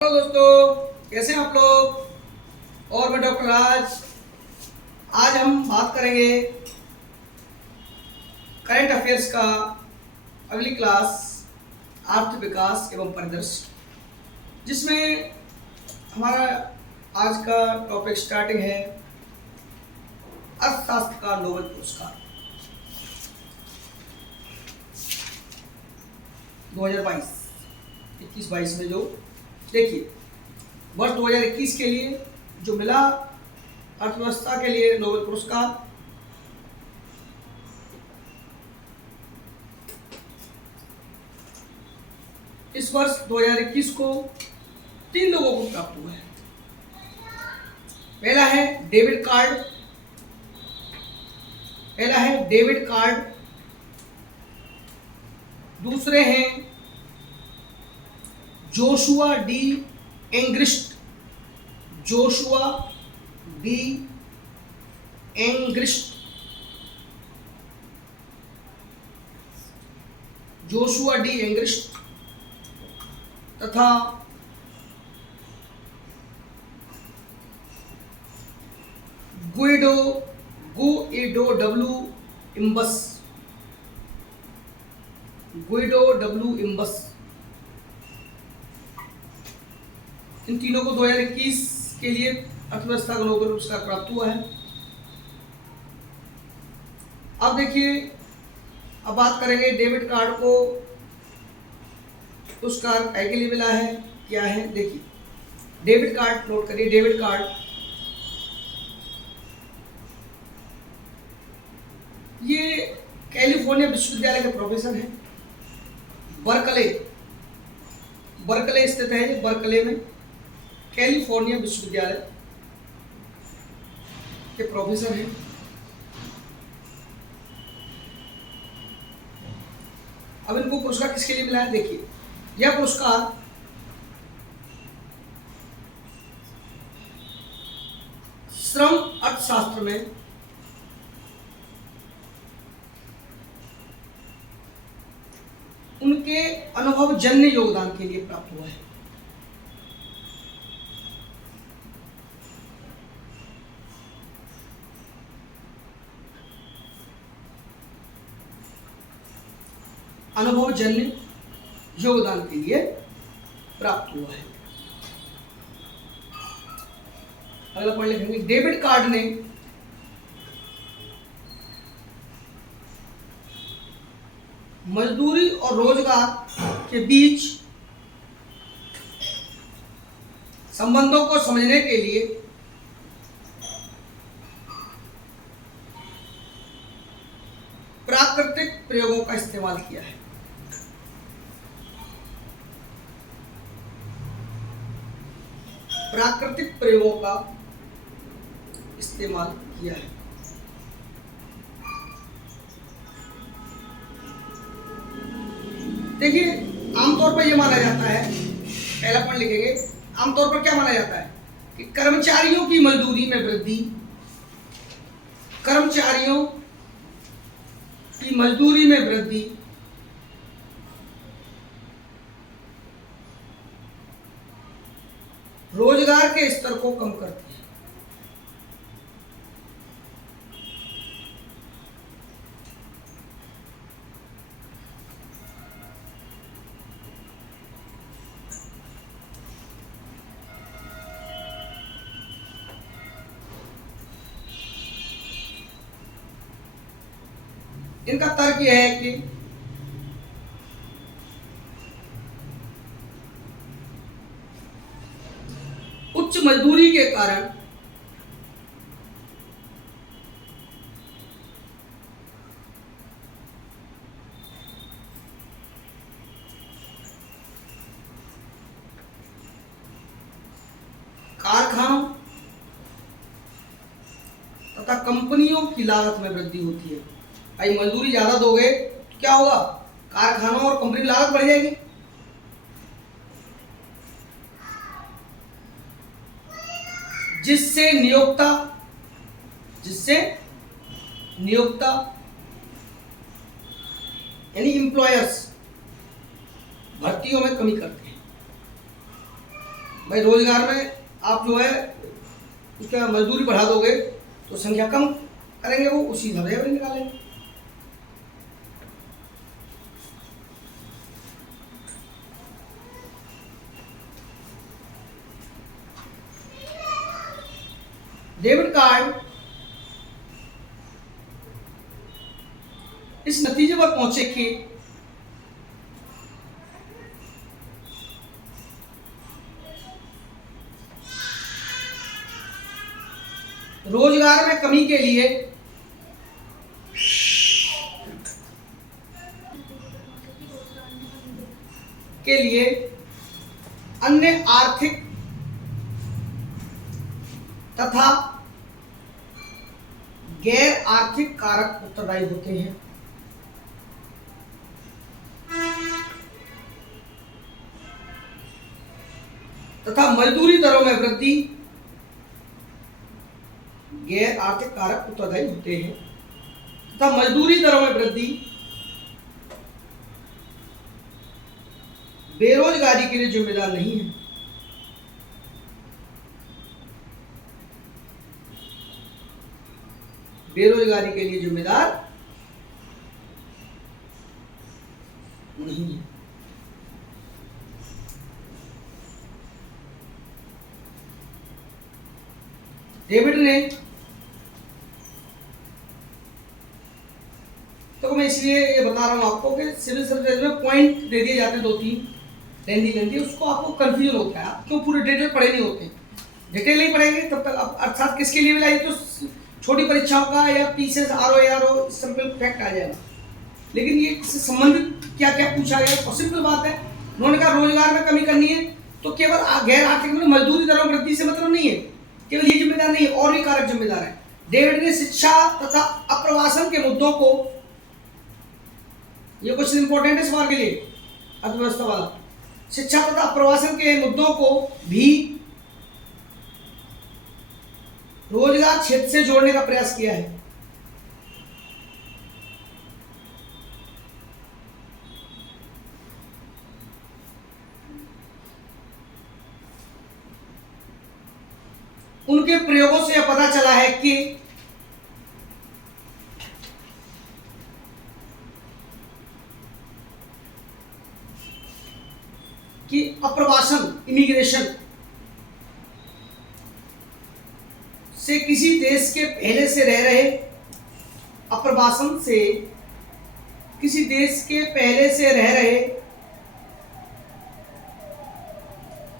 Hello दोस्तों, कैसे हैं आप लोग। और मैं डॉक्टर राज। आज हम बात करेंगे करंट अफेयर्स का अगली क्लास आर्थ विकास एवं परिदृश्य, जिसमें हमारा आज का टॉपिक स्टार्टिंग है अर्थशास्त्र का नोबेल पुरस्कार 2022 21-22 में। जो देखिए, वर्ष 2021 के लिए जो मिला अर्थव्यवस्था के लिए नोबेल पुरस्कार, इस वर्ष 2021 को 3 लोगों को प्राप्त हुआ है। पहला है डेविड कार्ड, दूसरे हैं जोशुआ डी एंग्रिस्ट। तथा गुइडो डब्ल्यू इम्बस। इन तीनों को 2021 के लिए अर्थव्यवस्था का नोबेल पुरस्कार प्राप्त हुआ है। अब देखिए, अब बात करेंगे डेविड कार्ड को पुरस्कार काय के लिए मिला है, क्या है। देखिए, डेविड कार्ड, नोट करिए, डेविड कार्ड ये कैलिफोर्निया विश्वविद्यालय के प्रोफेसर हैं। बर्कले स्थित है ये, बर्कले में कैलिफोर्निया विश्वविद्यालय के प्रोफेसर हैं। अब इनको पुरस्कार किसके लिए मिला है, देखिए, यह पुरस्कार श्रम अर्थशास्त्र में उनके अनुभवजन्य योगदान के लिए प्राप्त हुआ है। अनुभवजन्य योगदान के लिए प्राप्त हुआ है। अगला पढ़ लिखेंगे, डेविड कार्ड ने मजदूरी और रोजगार के बीच संबंधों को समझने के लिए प्राकृतिक प्रयोगों का इस्तेमाल किया है। प्राकृतिक प्रयोगों का इस्तेमाल किया है। देखिए, आमतौर पर यह माना जाता है, पहला पॉइंट लिखेंगे, आमतौर पर क्या माना जाता है कि कर्मचारियों की मजदूरी में वृद्धि, रोजगार के स्तर को कम करती है। इनका तर्क यह है कि उच्च मजदूरी के कारण कारखानों तथा कंपनियों की लागत में वृद्धि होती है। भाई, मजदूरी ज्यादा दोगे तो क्या होगा, कारखानों और कंपनी की लागत बढ़ जाएगी। जिससे नियोक्ता यानी एम्प्लॉयर्स भर्तियों में कमी करते हैं। भाई रोजगार में आप जो है उसका मजदूरी बढ़ा दोगे तो संख्या कम करेंगे, वो उसी हिसाब से निकालेंगे। डेबिट कार्ड इस नतीजे पर पहुंचे कि रोजगार में कमी के लिए अन्य आर्थिक तथा गैर आर्थिक कारक उत्तरदायी होते हैं। तथा मजदूरी दरों में वृद्धि गैर आर्थिक कारक उत्तरदायी होते हैं तथा मजदूरी दरों में वृद्धि बेरोजगारी के लिए जिम्मेदार नहीं है। बेरोजगारी के लिए जिम्मेदार नहीं है। डेविड ने तो मैं इसलिए ये बता रहा हूं आपको कि सिविल सर्विस में पॉइंट दे दिए जाते हैं 2-3 लेंदी, उसको आपको कंफ्यूजन होता है, आप क्यों पूरे डिटेल पढ़े नहीं होते। डिटेल नहीं पढ़ेंगे तब तक आप, अर्थात किसके लिए मिला, तो छोटी परीक्षाओं का या पीसीएस आरओ सिंपल फैक्ट आ जाएगा। लेकिन ये इससे संबंधित क्या क्या पूछा गया, तो सिंपल बात है। उन्होंने कहा रोजगार में कमी करनी है तो केवल गैर आर्थिक मजदूरी दरों में वृद्धि से मतलब नहीं है, केवल ये जिम्मेदार नहीं है, और भी कारक जिम्मेदार है। डेविड ने शिक्षा तथा अप्रवासन के मुद्दों को, ये क्वेश्चन इंपॉर्टेंट है सवाल के लिए, अर्थव्यवस्था वाला, शिक्षा तथा अप्रवासन के मुद्दों को भी रोजगार क्षेत्र से जोड़ने का प्रयास किया है। उनके प्रयोगों से यह पता चला है कि अप्रवासन, इमिग्रेशन से किसी देश के पहले से रह रहे, अप्रवासन से किसी देश के पहले से रह रहे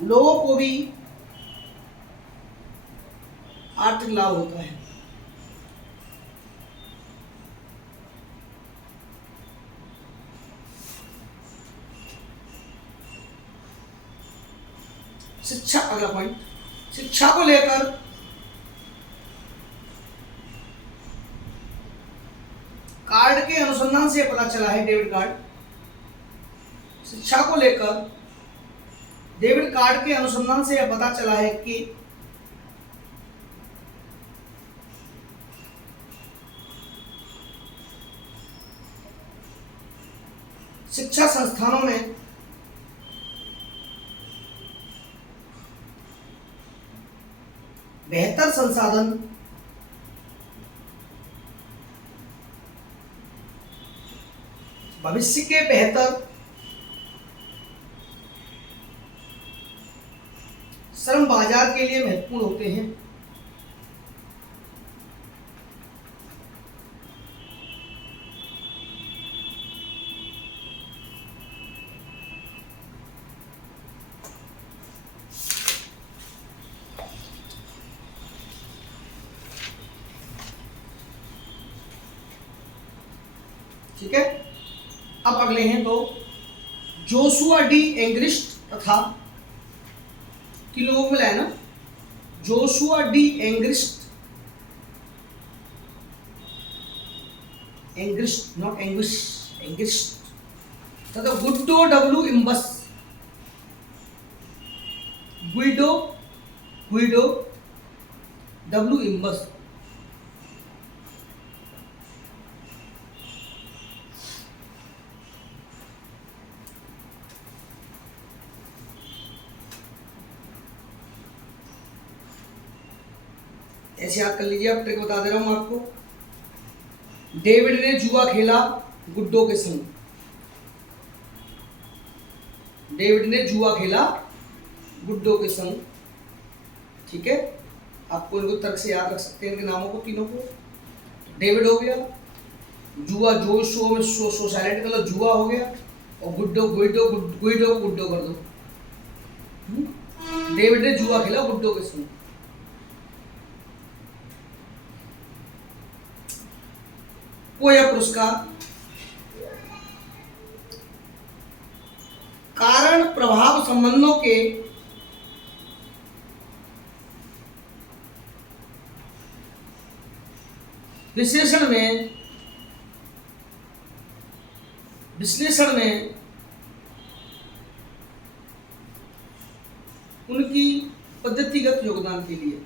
लोगों को भी आर्थिक लाभ होता है। शिक्षा, अगला पॉइंट, शिक्षा को लेकर कार्ड के अनुसंधान से पता चला है, डेबिट कार्ड, शिक्षा को लेकर डेबिट कार्ड के अनुसंधान से यह पता चला है कि शिक्षा संस्थानों में बेहतर संसाधन, भविष्य के बेहतर श्रम बाजार के लिए महत्वपूर्ण होते हैं। ठीक है, अब अगले हैं तो जोशुआ डी एंग्रिस्ट तथा, कि लोगों को मिला है ना, Joshua D Angrist, Angrist not anguish, Angrist तथा गुड्डो डब्ल्यू इम्बस, गुइडो डब्ल्यू इम्बस, ऐसे याद कर लीजिए, अब ट्रिक बता दे रहा हूं आपको। डेविड ने जुआ खेला गुड्डो के संग। डेविड ने जुआ खेला गुड्डो के संग, ठीक है। आपको इनको तर्क से याद रख सकते हैं, इनके नामों को, तीनों को। डेविड हो गया, जुआ जो शो में शो साइलेंट कर लो, जुआ हो गया, और गुड्डो गुइडो गुइडो को गुड्डो कर दो। डेविड ने जुआ खेला गुड्डो के संग। कोया पुरस्कार कारण प्रभाव संबंधों के विश्लेषण में उनकी पद्धतिगत योगदान के लिए।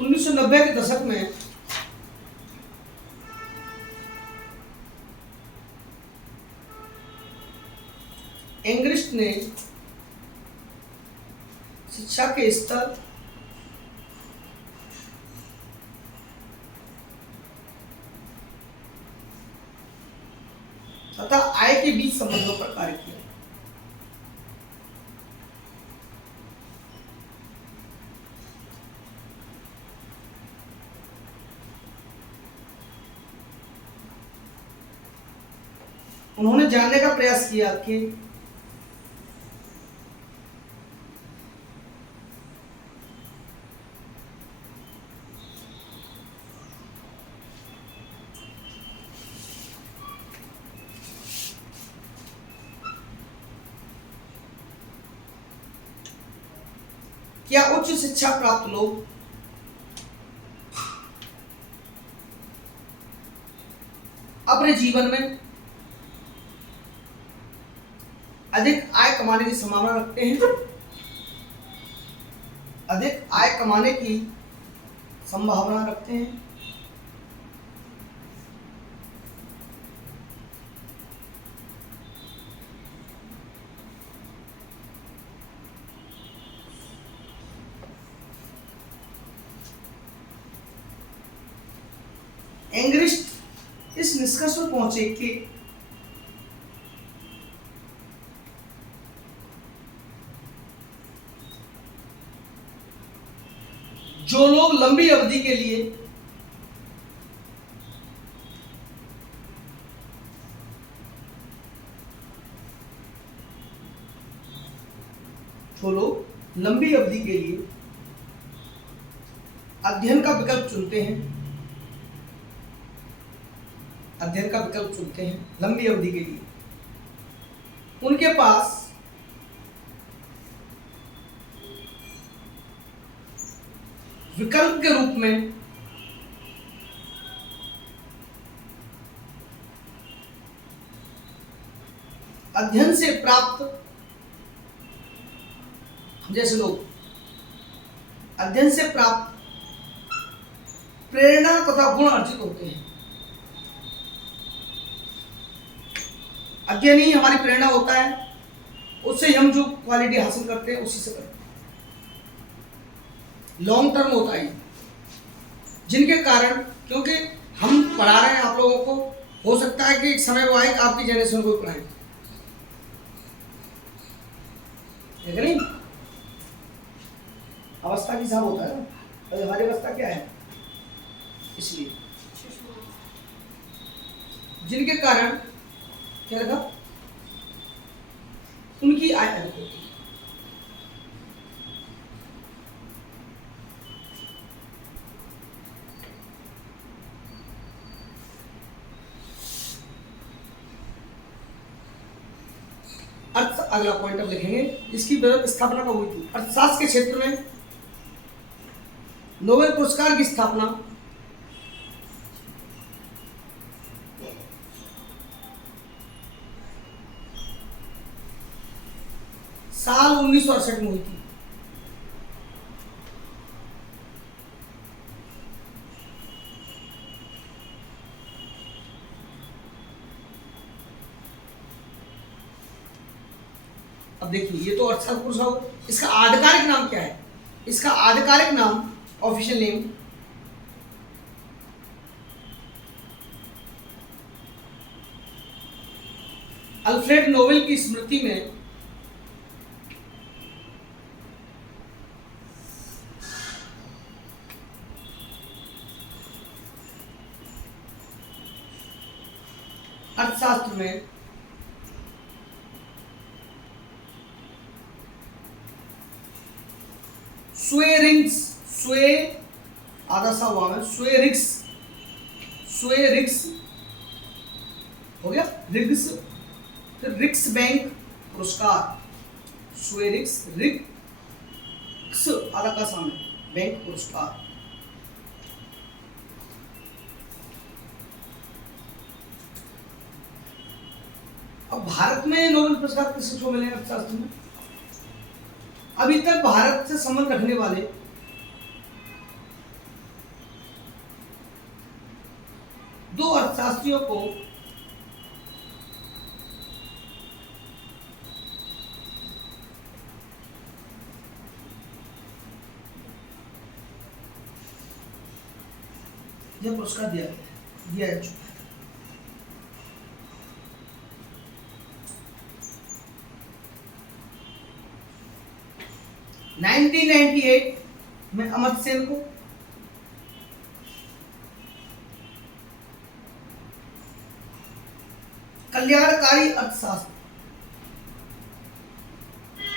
उन्नीस सौ 90 के दशक में एंग्रिस्ट ने शिक्षा के स्तर तथा आय के बीच संबंधों पर कार्य किया। उन्होंने जानने का प्रयास किया कि क्या उच्च शिक्षा प्राप्त लोग अपने जीवन में अधिक आय कमाने की संभावना रखते हैं? अधिक आय कमाने की संभावना रखते हैं। एंग्रिस्ट इस निष्कर्ष पर पहुंचे कि जो लोग लंबी अवधि के लिए अध्ययन का विकल्प चुनते हैं, लंबी अवधि के लिए, उनके पास विकल्प के रूप में अध्ययन से प्राप्त, जैसे लोग अध्ययन से प्राप्त प्रेरणा तथा गुण अर्जित होते हैं। अध्ययन ही हमारी प्रेरणा होता है, उससे हम जो क्वालिटी हासिल करते हैं उसी से करते हैं। लॉन्ग टर्म होता है, जिनके कारण, क्योंकि हम पढ़ा रहे हैं आप लोगों को, हो सकता है कि एक समय वो आए आपकी जनरेशन को पढ़ाएं, ठीक है नहीं? अवस्था के हिसाब होता है ना, तो हमारी अवस्था क्या है, इसलिए जिनके कारण क्या रखा, उनकी आय अधिक होती है। अगला पॉइंट अब लिखेंगे, इसकी स्थापना कब हुई थी? अर्थशास्त्र के क्षेत्र में नोबेल पुरस्कार की स्थापना साल 1968 में हुई थी। अब देखिए, ये तो अर्थशास्त्र पुरस्कार हो, इसका आधिकारिक नाम क्या है? इसका आधिकारिक नाम, ऑफिशियल नेम, अल्फ्रेड नोबेल की स्मृति में अर्थशास्त्र में स्वेरिग्स, स्वे आधा सा हुआ है, स्वेरिग्स, स्वेरिग्स हो गया, रिग्स, फिर रिक्स बैंक पुरस्कार, स्वेरिग्स रिक्स आधा का सामने बैंक पुरस्कार। अब भारत में नोबेल पुरस्कार किसको मिले अर्थशास्त्र में? अभी तक भारत से संबंध रखने वाले दो अर्थशास्त्रियों को यह पुरस्कार दिया जा चुका है। 1998 में अमर्त्य सेन को, कल्याणकारी अर्थशास्त्र,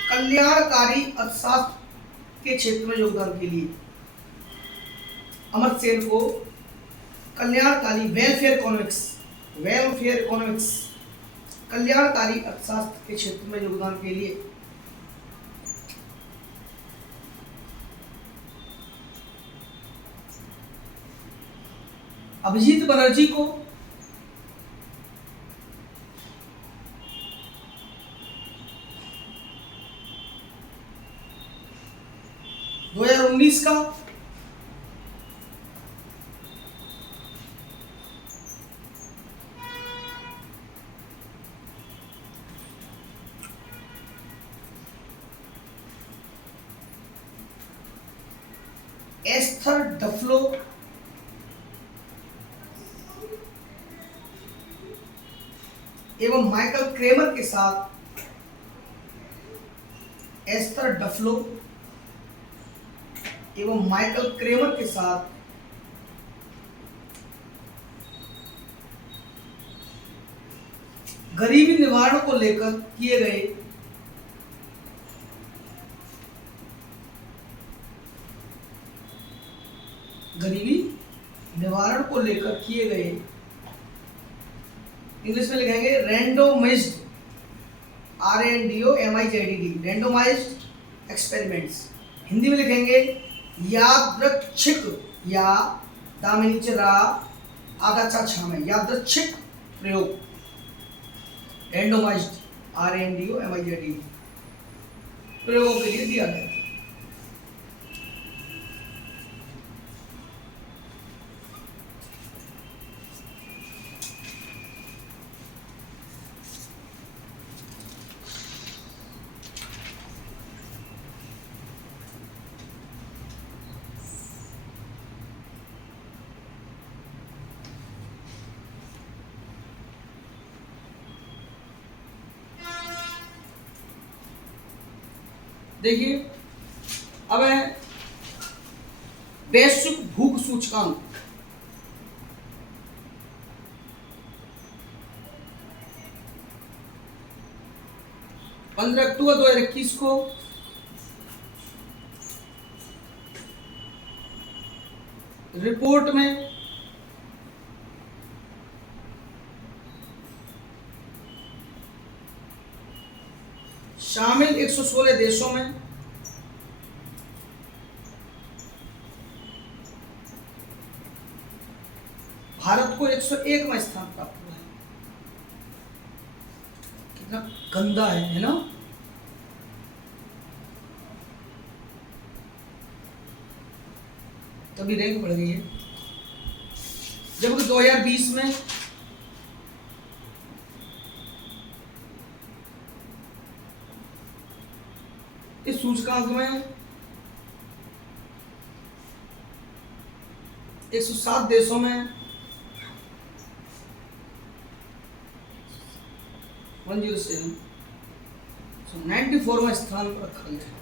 कल्याणकारी अर्थशास्त्र के क्षेत्र में योगदान के लिए अमर्त्य सेन को कल्याणकारी वेलफेयर इकोनॉमिक्स, वेलफेयर इकोनॉमिक्स, कल्याणकारी अर्थशास्त्र के क्षेत्र में योगदान के लिए अभिजीत बनर्जी को दो 2019 का एस्थर डफलो एवं माइकल क्रेमर के साथ, एस्थर डफलो एवं माइकल क्रेमर के साथ गरीबी निवारण को लेकर किए गए गरीबी निवारण को लेकर किए गए, इंग्लिश में लिखेंगे रैंडोमाइज्ड, RANDOMIZED, रैंडोमाइज्ड एक्सपेरिमेंट्स। हिंदी में लिखेंगे यादृच्छिक, या दामिनी रा आधा चा छा में यादृच्छिक प्रयोग, रैंडोमाइज्ड RANDOMIZED प्रयोगों के लिए दिया गया। देखिए, अब है वैश्विक भूख सूचकांक। अक्टूबर 2021 को रिपोर्ट में शामिल 116 देशों में भारत को 101 में स्थान प्राप्त हुआ है। कितना गंदा है ना? तभी रैंक बढ़ गई है। जबकि 2020 में इस सूचकांक में 107 देशों में 107 94वें स्थान पर रखा गया है।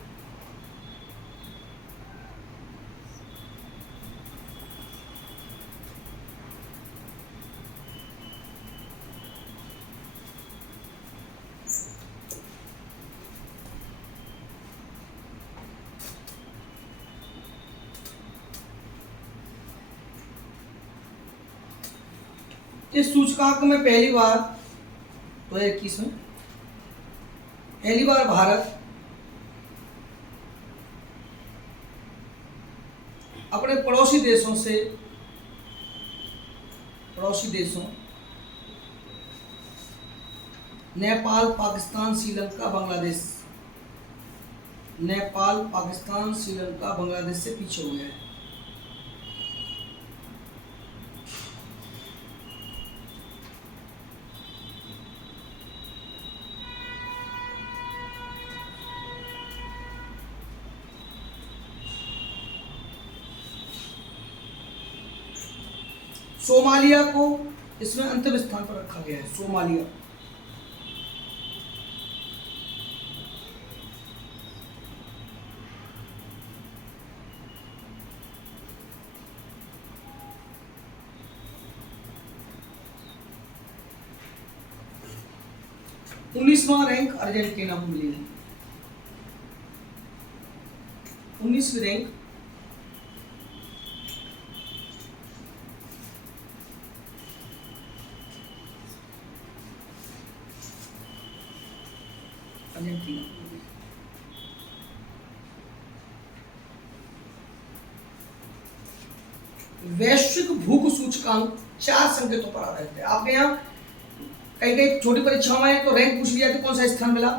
इस सूचकांक में पहली बार 2021 में पहली बार भारत अपने पड़ोसी देशों नेपाल, पाकिस्तान, श्रीलंका, बांग्लादेश से पीछे हो गया है। सोमालिया को इसमें अंतिम स्थान पर रखा गया है। सोमालिया उन्नीसवां रैंक अर्जेंटीना को मिली है। 19वीं रैंक अर्जेंटीना। वैश्विक भूख सूचकांक 4 संकेतों पर आधारित है। आपके यहाँ कई छोटी परीक्षाओं में तो रैंक पूछ लिया तो कौन सा स्थान मिला,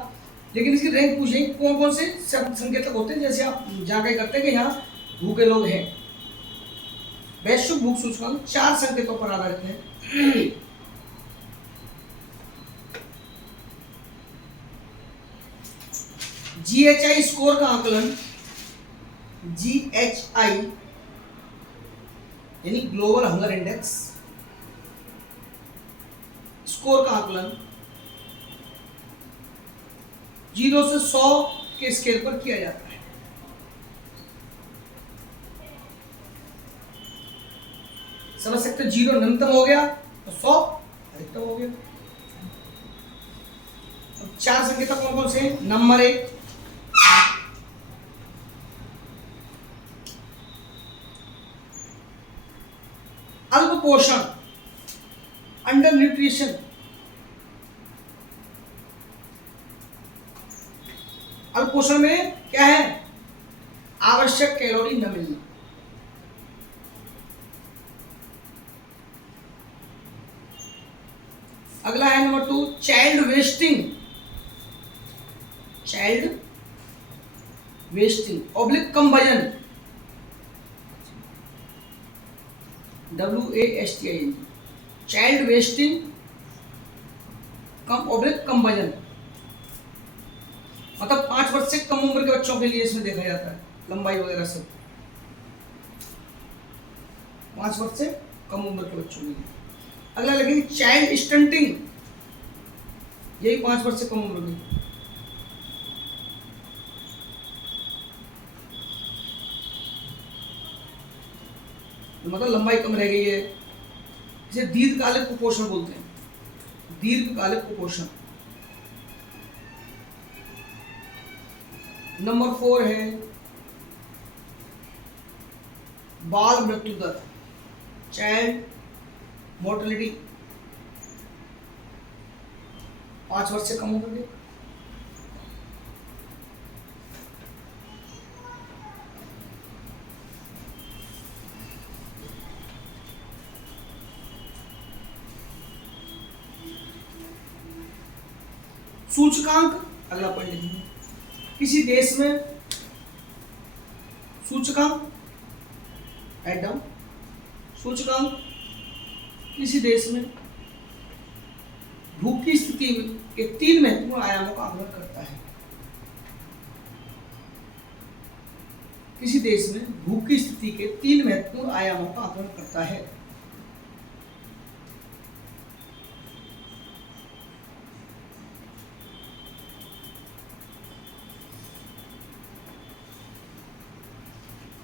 लेकिन इसकी रैंक पूछेंगे कौन कौन से संकेतक होते हैं। जैसे आप जहाँ कहीं करते हैं कि यहाँ भूखे लोग हैं। वैश्विक भूख सूचकांक 4 संकेतों पर आधारित है। GHI स्कोर का आकलन, GHI यानी ग्लोबल हंगर इंडेक्स स्कोर का आकलन 0 से 100 के स्केल पर किया जाता है। समझ सकते 0 न्यूनतम हो गया तो 100 अधिकतम हो गया। अब 4 संकेतक कौन कौन से? नंबर 1 अल्प पोषण, अंडर न्यूट्रिशन। अल्प पोषण में क्या है? आवश्यक कैलोरी न मिलना। अगला है नंबर 2 चाइल्ड वेस्टिंग ऑब्लिक कम वजन, WASTING, चाइल्ड वेस्टिंग कम वजन, मतलब 5 वर्ष से कम उम्र के बच्चों के लिए इसमें देखा जाता है। लंबाई वगैरह सब 5 वर्ष से कम उम्र के बच्चों के लिए। अगला लेकिन चाइल्ड स्टंटिंग, यही 5 वर्ष से कम उम्र की। मतलब लंबाई कम रह गई है, इसे दीर्घकालिक कुपोषण बोलते हैं। दीर्घकालिक कुपोषण। नंबर 4 है बाल मृत्यु दर, चाइल्ड मोर्टेलिटी, 5 वर्ष से कम उम्र के। सूचकांक, अगला पॉइंट लिखेंगे, किसी देश में सूचकांक राइट डाउन। सूचकांक किसी देश में भूख की स्थिति के 3 महत्वपूर्ण आयामों का आकलन करता है। किसी देश में भूख की स्थिति के 3 महत्वपूर्ण आयामों का आकलन करता है।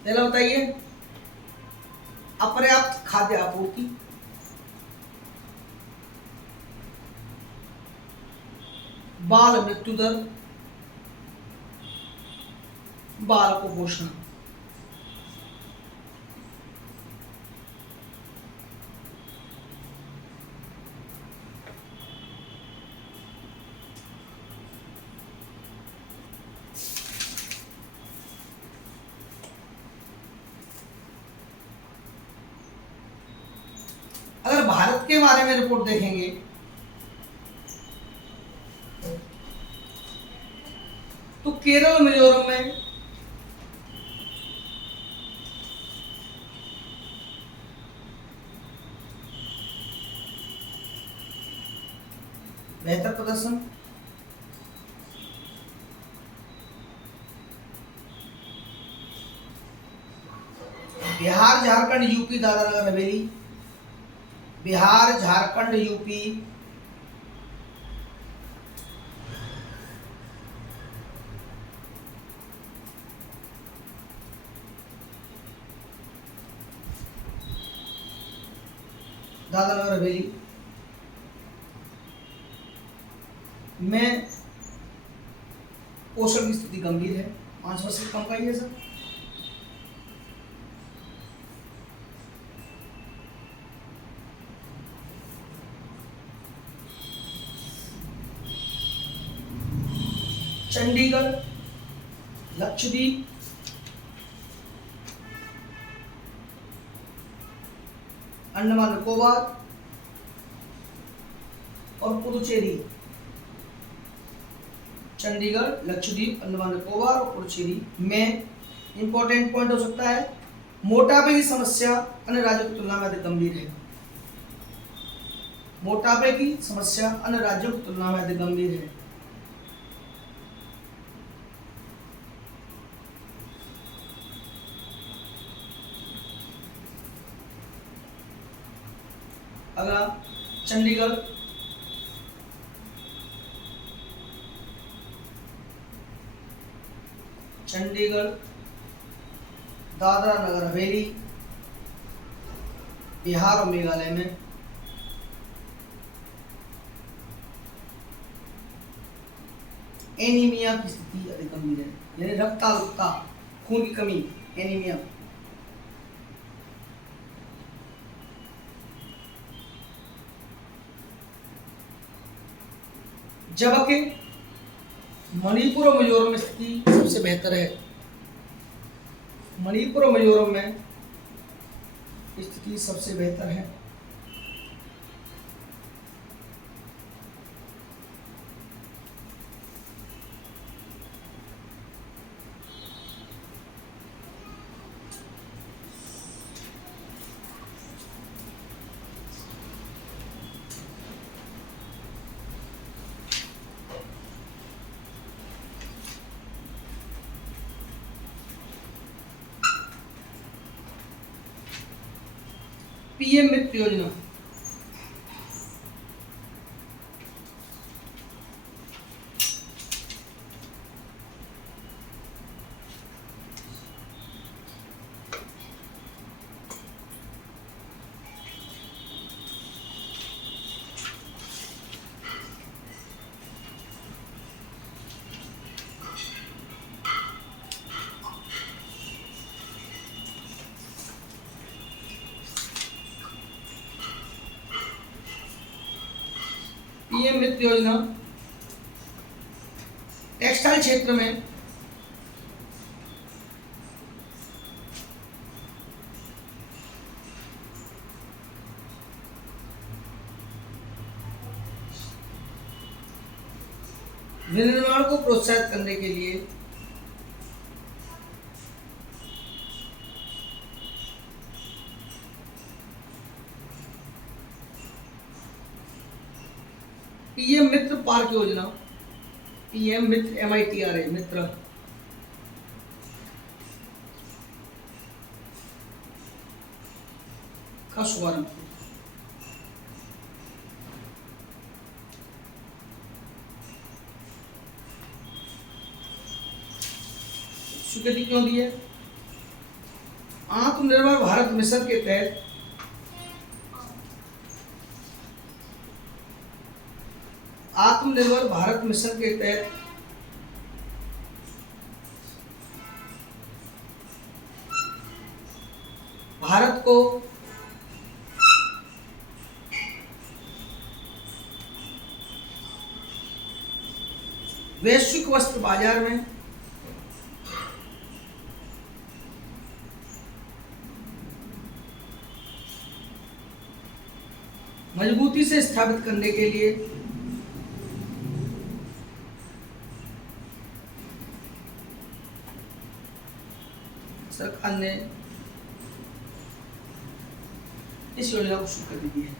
पहला बताइए, अपर्याप्त खाद्य आपूर्ति, बाल मृत्यु दर, बाल कुपोषण। अगर भारत के बारे में रिपोर्ट देखेंगे तो केरल मिजोरम में बेहतर प्रदर्शन, बिहार झारखंड यूपी दादरा नगर हवेली, बिहार झारखंड यूपी दादरा नगर हवेली में पोषण की स्थिति गंभीर है। 5% कम पाइए सर। चंडीगढ़, लक्षद्वीप, अंडमान निकोबार और पुडुचेरी। चंडीगढ़, लक्षद्वीप, अंडमान निकोबार और पुडुचेरी में इंपॉर्टेंट पॉइंट हो सकता है, मोटापे की समस्या अन्य राज्यों की तुलना में अधिक गंभीर है। मोटापे की समस्या अन्य राज्यों की तुलना में अधिक गंभीर है। अगला चंडीगढ़, दादरा नगर हवेली, बिहार और मेघालय में एनीमिया की स्थिति अधिक गंभीर है, यानी रक्ताल्पता, खून की कमी, एनीमिया। जबकि मणिपुर और मिजोरम में स्थिति सबसे बेहतर है। मणिपुर और मिजोरम में स्थिति सबसे बेहतर है। पीएम मित्र योजना, पीएम मित्र योजना टेक्सटाइल क्षेत्र में विनिर्माण को प्रोत्साहित करने के लिए पीएम मित्र पार्क योजना, पीएम मित्र MITRA मित्र का शुभारंभ। स्वीकृति क्यों दी है? आत्मनिर्भर भारत मिशन के तहत आत्मनिर्भर भारत मिशन के तहत भारत को वैश्विक वस्त्र बाजार में मजबूती से स्थापित करने के लिए सरकार ने इस योजना को शुरू कर दी है।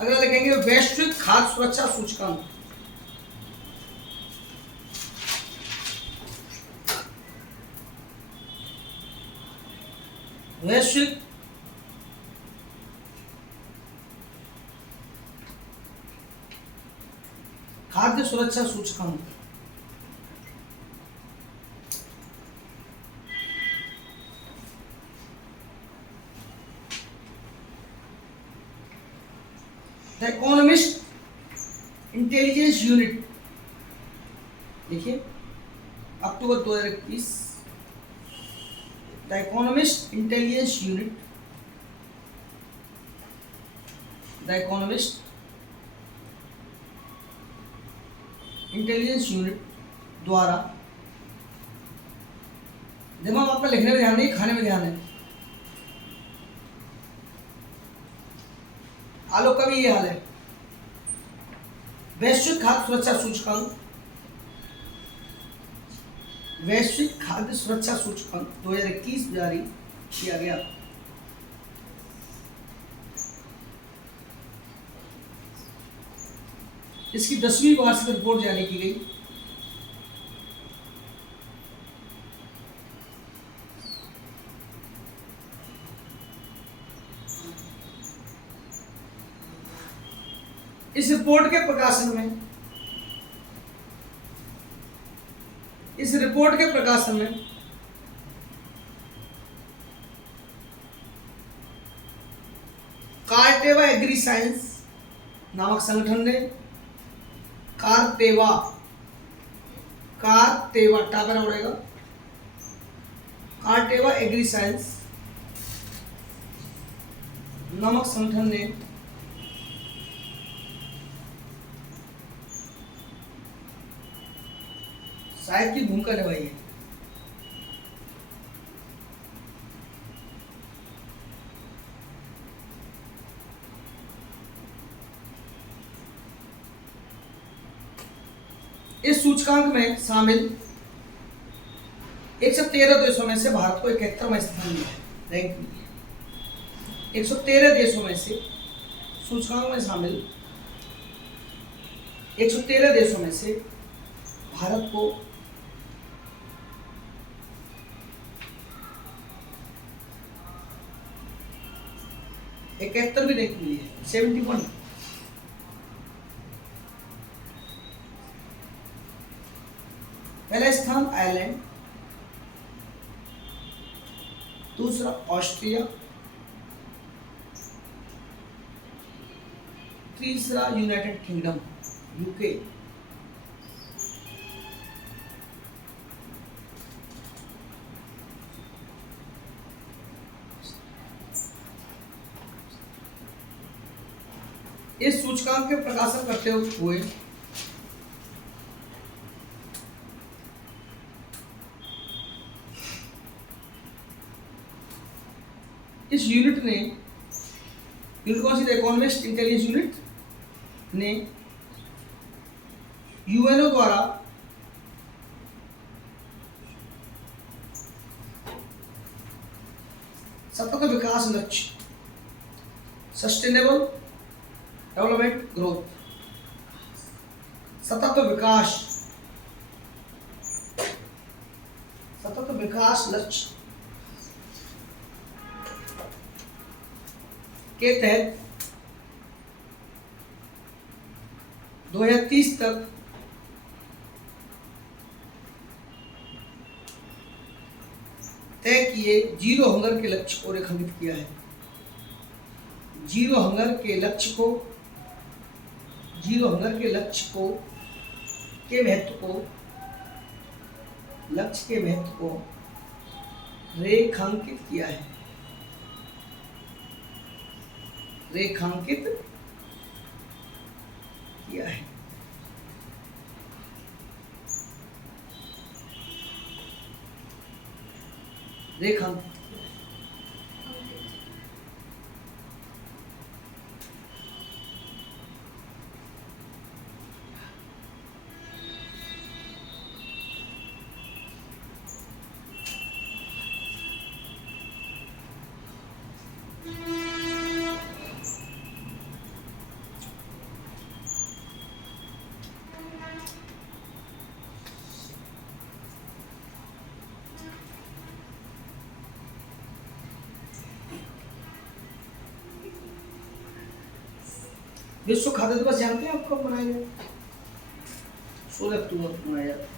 अगला लिखेंगे वैश्विक खाद्य सुरक्षा सूचकांक। वैश्विक खाद्य सुरक्षा सूचकांक द इकोनॉमिस्ट इंटेलिजेंस यूनिट, देखिए अक्टूबर 2021, the economist intelligence unit, the economist intelligence unit द्वारा, दिमाग आपका लिखने में ध्यान नहीं, खाने में ध्यान है। आलोक का भी ये हाल है। वैश्विक खाद्य सुरक्षा सूचकांक, वैश्विक खाद्य सुरक्षा सूचकांक 2021 जारी किया गया। इसकी 10वीं वार्षिक रिपोर्ट जारी की गई। इस रिपोर्ट के प्रकाशन में कार्टेवा एग्री साइंस नामक संगठन ने कार्टेवा टाकर उड़ेगा, कार्टेवा एग्री साइंस नामक संगठन ने सहायक की भूमिका निभाई है। इस सूचकांक में शामिल 113 देशों में से भारत को 71वां स्थान मिला, रैंक मिली है। 113 देशों में से सूचकांक में शामिल 113 देशों में से भारत को 71वीं रैंक मिली है, 71। पहला स्थान आयरलैंड, दूसरा ऑस्ट्रिया, तीसरा यूनाइटेड किंगडम यूके, इस सूचकांक के प्रकाशन करते हुए इस यूनिट ने, यूनिट कौन सी, इकोनॉमिस्ट इंटेलिजेंस यूनिट ने यूएनओ द्वारा सतत विकास लक्ष्य, सस्टेनेबल डेवलपमेंट ग्रोथ, सतत विकास लक्ष्य के तहत 2030 तक तय किए जीरो हंगर के लक्ष्य को रेखांकित किया है। जीरो हंगर के लक्ष्य को रेखांकित किया है। रेखांकित किया है। विश्व खाद्य दिवस जानते हैं आप कब मनाया गया? 16 अक्टूबर को मनाया जाता है।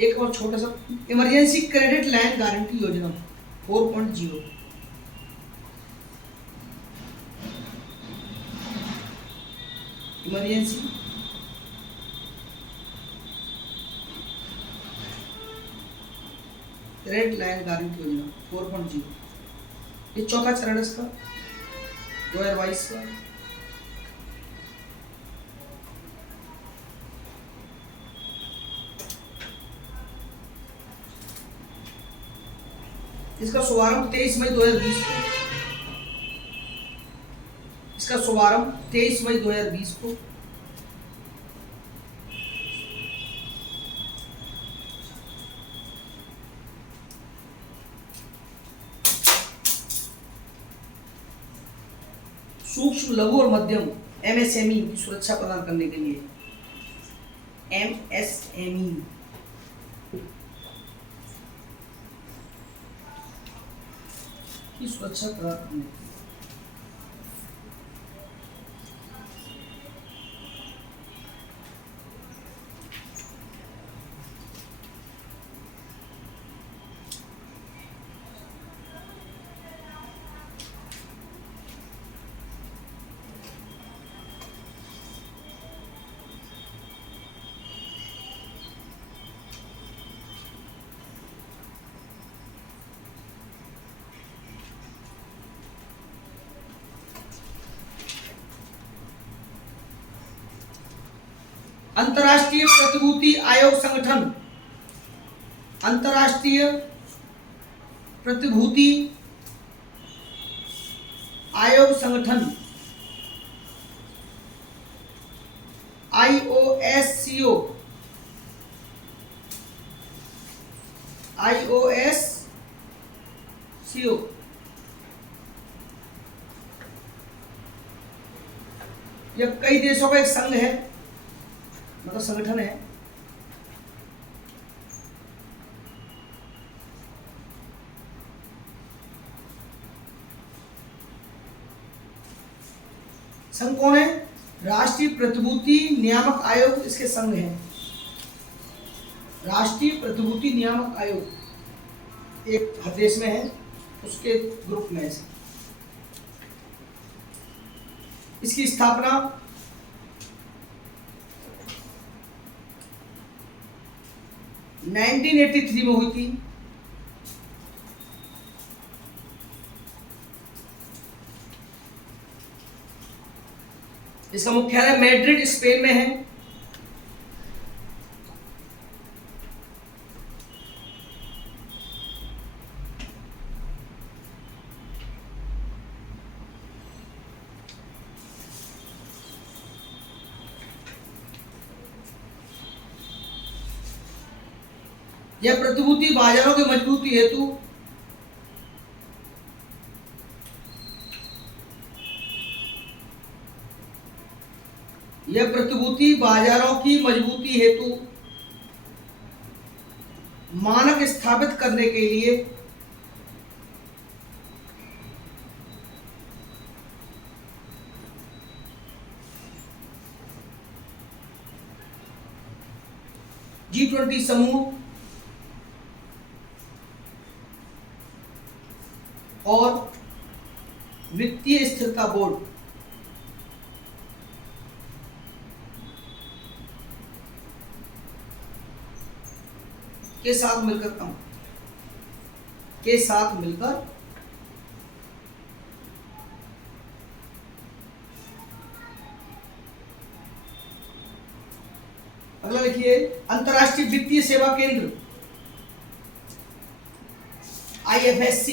एक और छोटा सा, इमरजेंसी क्रेडिट लाइन गारंटी योजना 4.0, इमरजेंसी क्रेडिट लाइन गारंटी योजना 4.0, ये चौथा चरण है इसका 2022 का। इसका शुभारंभ 23 मई 2020 को, इसका शुभारंभ 23 मई 2020 को सूक्ष्म, लघु और मध्यम एमएसएमई की सुरक्षा प्रदान करने के लिए, एमएसएमई की सुरक्षा प्रदान करने के लिए अंतर्राष्ट्रीय प्रतिभूति आयोग संगठन, अंतर्राष्ट्रीय प्रतिभूति आयोग संगठन IOSCO, यह कई देशों का एक संघ है, मतलब संगठन है। संघ कौन है? राष्ट्रीय प्रतिभूति नियामक आयोग इसके संघ है। राष्ट्रीय प्रतिभूति नियामक आयोग एक देश में है, उसके ग्रुप में है। इसकी स्थापना 1983 में हुई थी। इसका मुख्यालय मैड्रिड स्पेन में है। यह प्रतिभूति बाजारों की मजबूती हेतु मानक स्थापित करने के लिए G20 समूह और वित्तीय स्थिरता बोर्ड के साथ मिलकर अगला लिखिए, अंतर्राष्ट्रीय वित्तीय सेवा केंद्र IFSC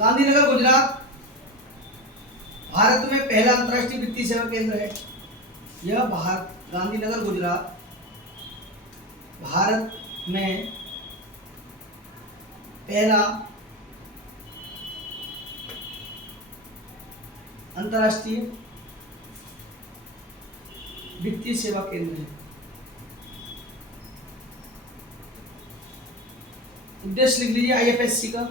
गांधीनगर गुजरात भारत में पहला अंतर्राष्ट्रीय वित्तीय सेवा केंद्र है। यह गांधीनगर गुजरात भारत में पहला अंतर्राष्ट्रीय वित्तीय सेवा केंद्र है। उद्देश्य लिख लीजिए IFSC का,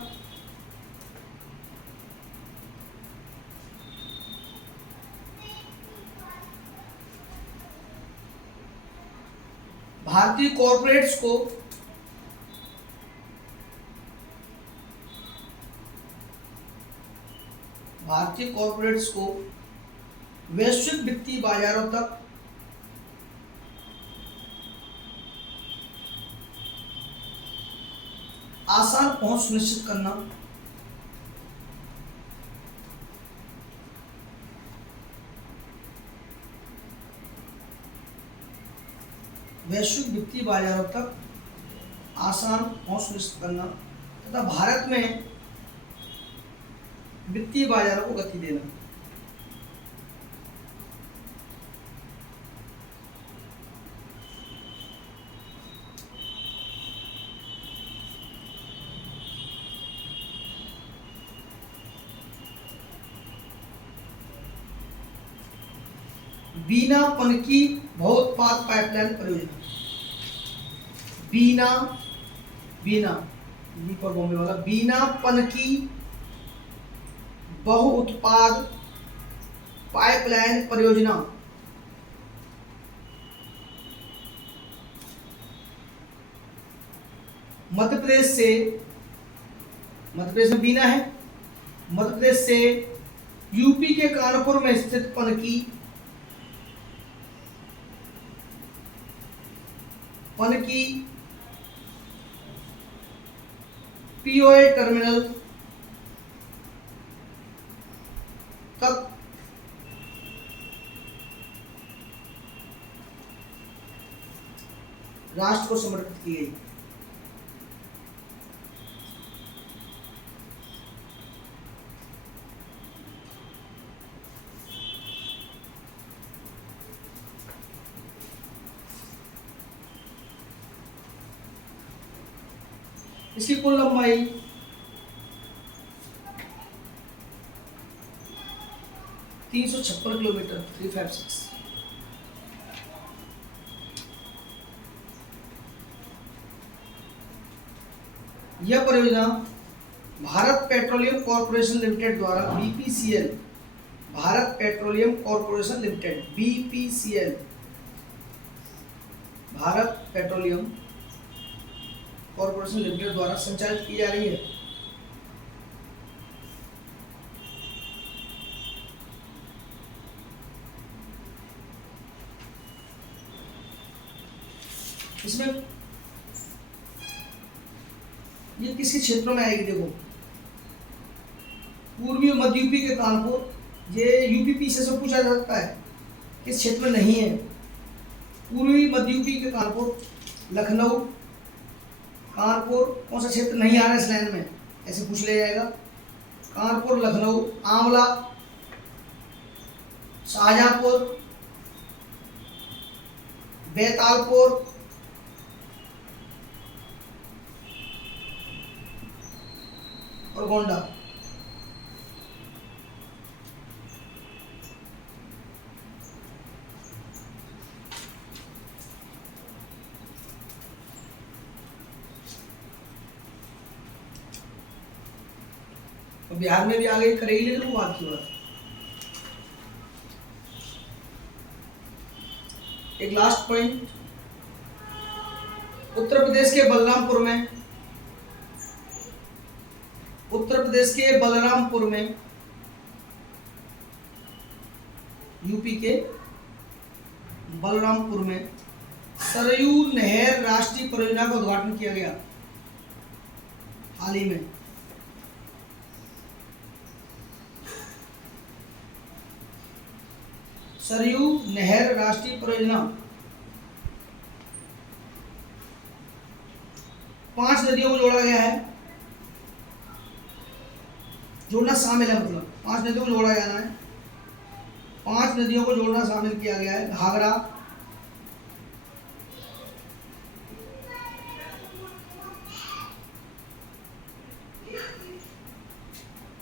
भारतीय कॉर्पोरेट्स को वैश्विक वित्तीय बाजारों तक आसान पहुंच सुनिश्चित करना, तथा भारत में वित्तीय बाजारों को गति देना। बीना पनकी बहुउत्पाद पाइपलाइन परियोजना, बीना पनकी बहुउत्पाद पाइपलाइन परियोजना मध्य प्रदेश में बीना है। मध्य प्रदेश से यूपी के कानपुर में स्थित पनकी POL टर्मिनल तक राष्ट्र को समर्पित की गई। इसकी कुल लंबाई 356 किलोमीटर 356। यह परियोजना भारत पेट्रोलियम कॉर्पोरेशन लिमिटेड द्वारा BPCL Bharat petroleum corporation limited BPCL Bharat petroleum corporation limited द्वारा संचालित की जा रही है। इसमें ये किसी क्षेत्रों में आएगी? देखो, पूर्वी मध्य यूपी के कानपुर, ये यूपी से सब पूछा जा सकता है, किस क्षेत्र में नहीं है? पूर्वी मध्य यूपी के कानपुर, लखनऊ, कानपुर, कौन सा क्षेत्र नहीं आ रहा है इस लाइन में, ऐसे पूछ लिया जाएगा। कानपुर, लखनऊ, आंवला, शाहजहांपुर, बैतालपुर, और गोंडा। बिहार में भी आ गई, करेगी, लेकिन वो बात की बात। एक लास्ट पॉइंट, उत्तर प्रदेश के बलरामपुर में, उत्तर प्रदेश के बलरामपुर में, यूपी के बलरामपुर में सरयू नहर राष्ट्रीय परियोजना का उद्घाटन किया गया हाल ही में। सरयू नहर राष्ट्रीय परियोजना 5 नदियों को जोड़ा गया है, जोड़ना शामिल है, मतलब 5 नदियों को जोड़ा जाना है, 5 नदियों को जोड़ना शामिल किया गया है। घाघरा,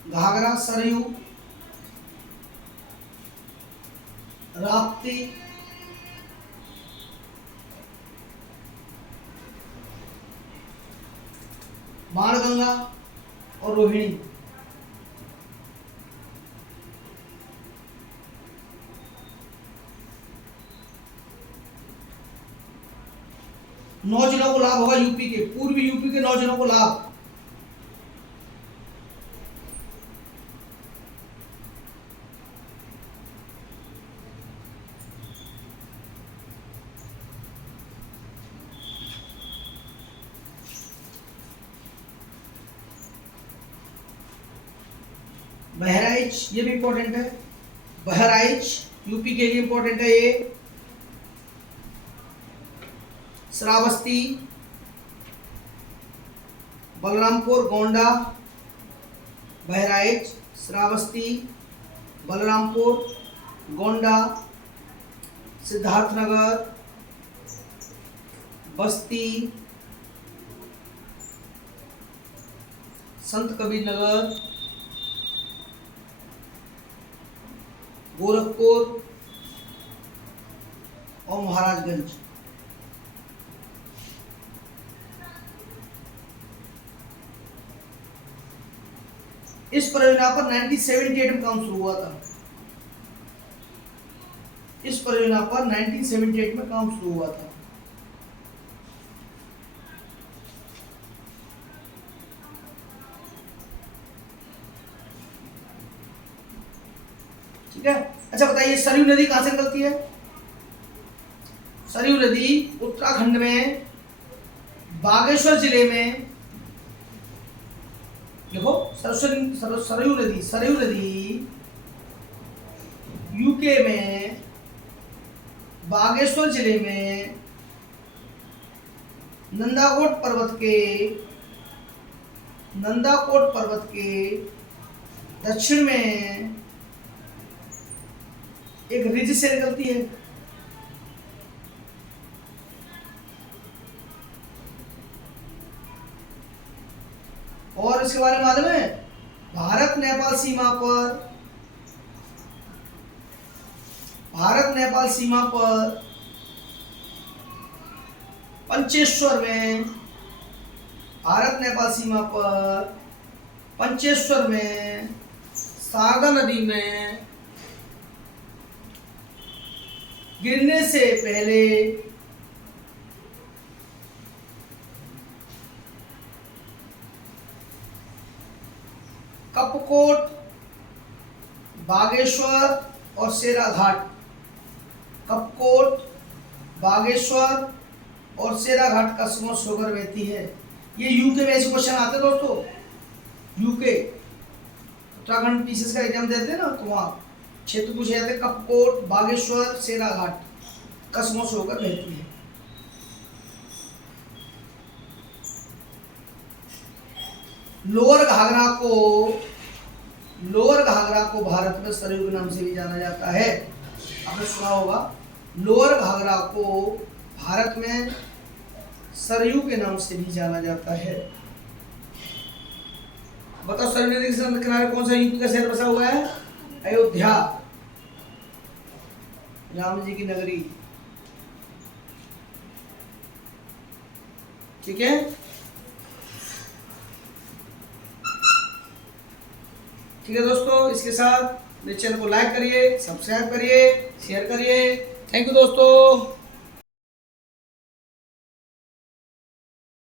घाघरा, सरयू, राप्ती, बाणगंगा और रोहिणी। नौ जिलों को लाभ होगा, यूपी के, पूर्वी यूपी के 9 जिलों को लाभ। बहराइच, ये भी इंपॉर्टेंट है, बहराइच यूपी के लिए इंपॉर्टेंट है ये। श्रावस्ती, बलरामपुर, गोंडा, बहराइच, श्रावस्ती, बलरामपुर, गोंडा, सिद्धार्थनगर, बस्ती, संत कबीर नगर, गोरखपुर और महाराजगंज। इस परियोजना पर 1978 में काम शुरू हुआ था। इस परियोजना पर 1978 में काम शुरू हुआ था। ठीक है, अच्छा बताइए, सरयू नदी कहां से निकलती है? सरयू नदी उत्तराखंड में बागेश्वर जिले में, देखो सरयू नदी यूके में बागेश्वर जिले में नंदाकोट पर्वत के दक्षिण में एक रिज से निकलती है। और इसके बारे में मालूम है? भारत नेपाल सीमा पर पंचेश्वर में, भारत नेपाल सीमा पर पंचेश्वर में शारदा नदी में गिरने से पहले कपकोट, बागेश्वर और सेराघाट, कपकोट, बागेश्वर और सेरा घाट कसमोस होकर बहती है। ये यूके में ऐसे क्वेश्चन आते हैं दोस्तों, यूके उत्तराखंड पीसीएस का एग्जाम देते हैं ना, तो वहाँ क्षेत्र पूछे जाते हैं, कपकोट, बागेश्वर, सेरा घाट कसमोस होकर बहती है। लोअर घाघरा को भारत में सरयू के नाम से भी जाना जाता है। आपने सुना होगा, लोअर घाघरा को भारत में सरयू के नाम से भी जाना जाता है। बताओ सरयू नदी के किनारे कौन सा यूपी का शहर बसा हुआ है? अयोध्या, राम जी की नगरी। ठीक है, ठीक है दोस्तों, इसके साथ मेरे चैनल को लाइक करिए, सब्सक्राइब करिए, शेयर करिए। थैंक यू दोस्तों।